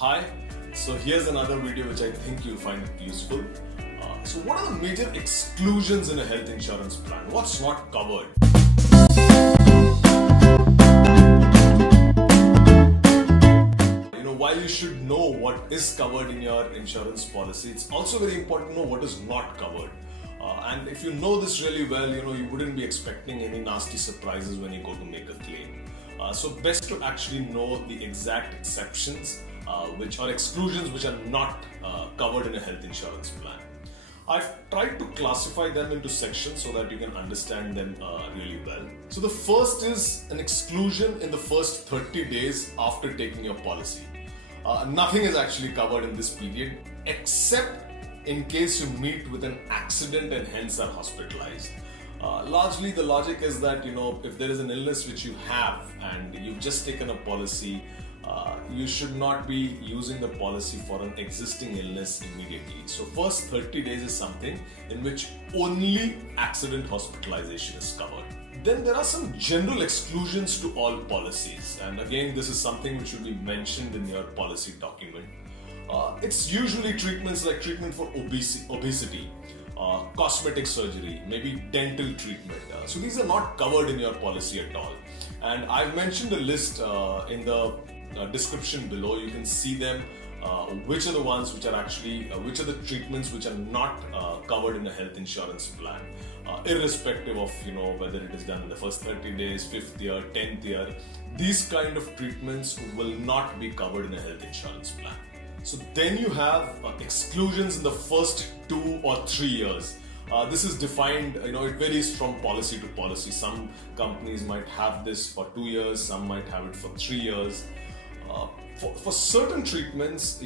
Hi, so here's another video which I think you'll find useful. So what are the major exclusions in a health insurance plan? What's not covered? While you should know what is covered in your insurance policy, it's also very important to know what is not covered. And if you know this really well, you wouldn't be expecting any nasty surprises when you go to make a claim. So best to actually know the exact exceptions which are exclusions which are not covered in a health insurance plan. I've tried to classify them into sections so that you can understand them really well. So the first is an exclusion in the first 30 days after taking your policy. Nothing is actually covered in this period except in case you meet with an accident and hence are hospitalized. Largely the logic is that if there is an illness which you have and you've just taken a policy, you should not be using the policy for an existing illness immediately. So first 30 days is something in which only accident hospitalization is covered. Then there are some general exclusions to all policies, and again this is something which will be mentioned in your policy document. It's usually treatments like treatment for obesity, cosmetic surgery, maybe dental treatment. So these are not covered in your policy at all. And I've mentioned a list in the description below. You can see them, which are the ones which are actually, which are the treatments which are not covered in a health insurance plan. Irrespective of whether it is done in the first 30 days, 5th year, 10th year, these kind of treatments will not be covered in a health insurance plan. So then you have exclusions in the first 2 or 3 years. This is defined, it varies from policy to policy. Some companies might have this for 2 years, some might have it for 3 years. For certain treatments,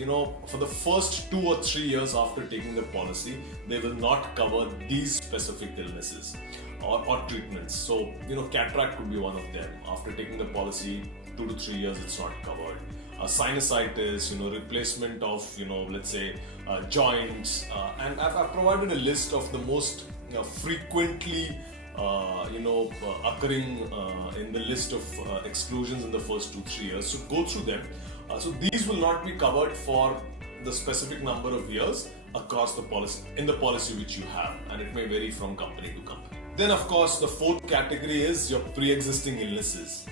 for the first 2 or 3 years after taking the policy, they will not cover these specific illnesses or treatments. So, cataract could be one of them. After taking the policy, 2 to 3 years, it's not covered. Sinusitis, replacement of, let's say, joints. And I've provided a list of the most frequently occurring in the list of exclusions in the first 2-3 years. So go through them. So these will not be covered for the specific number of years across the policy, in the policy which you have, and it may vary from company to company. Then of course the fourth category is your pre-existing illnesses.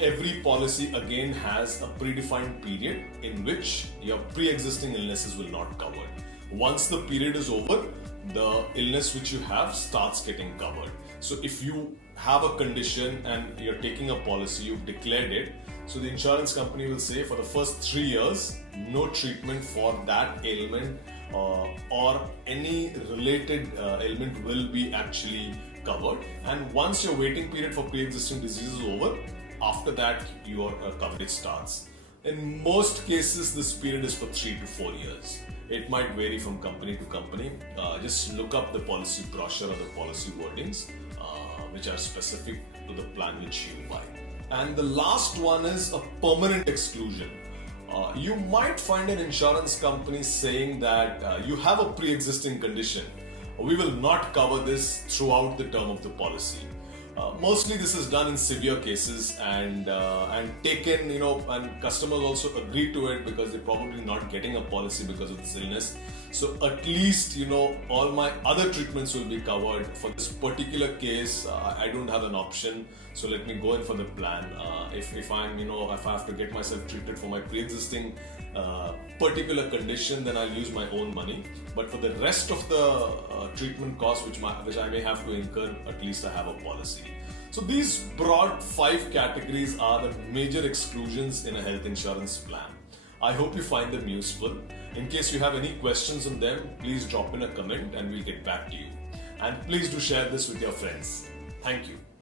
Every policy again has a predefined period in which your pre-existing illnesses will not cover. Once the period is over, the illness which you have starts getting covered. So if you have a condition and you're taking a policy, you've declared it, so the insurance company will say for the first 3 years, no treatment for that ailment or any related ailment will be actually covered. And once your waiting period for pre-existing disease is over, after that your coverage starts. In most cases, this period is for 3 to 4 years. It might vary from company to company. Just look up the policy brochure or the policy wordings which are specific to the plan which you buy. And the last one is a permanent exclusion. You might find an insurance company saying that you have a pre-existing condition. We will not cover this throughout the term of the policy. Mostly this is done in severe cases and taken, and customers also agree to it because they're probably not getting a policy because of this illness. So at least, all my other treatments will be covered. For this particular case, I don't have an option. So let me go in for the plan. If I have to get myself treated for my pre-existing particular condition, then I'll use my own money. But for the rest of the treatment costs which I may have to incur, at least I have a policy. So these broad 5 categories are the major exclusions in a health insurance plan. I hope you find them useful. In case you have any questions on them, please drop in a comment and we'll get back to you. And please do share this with your friends. Thank you.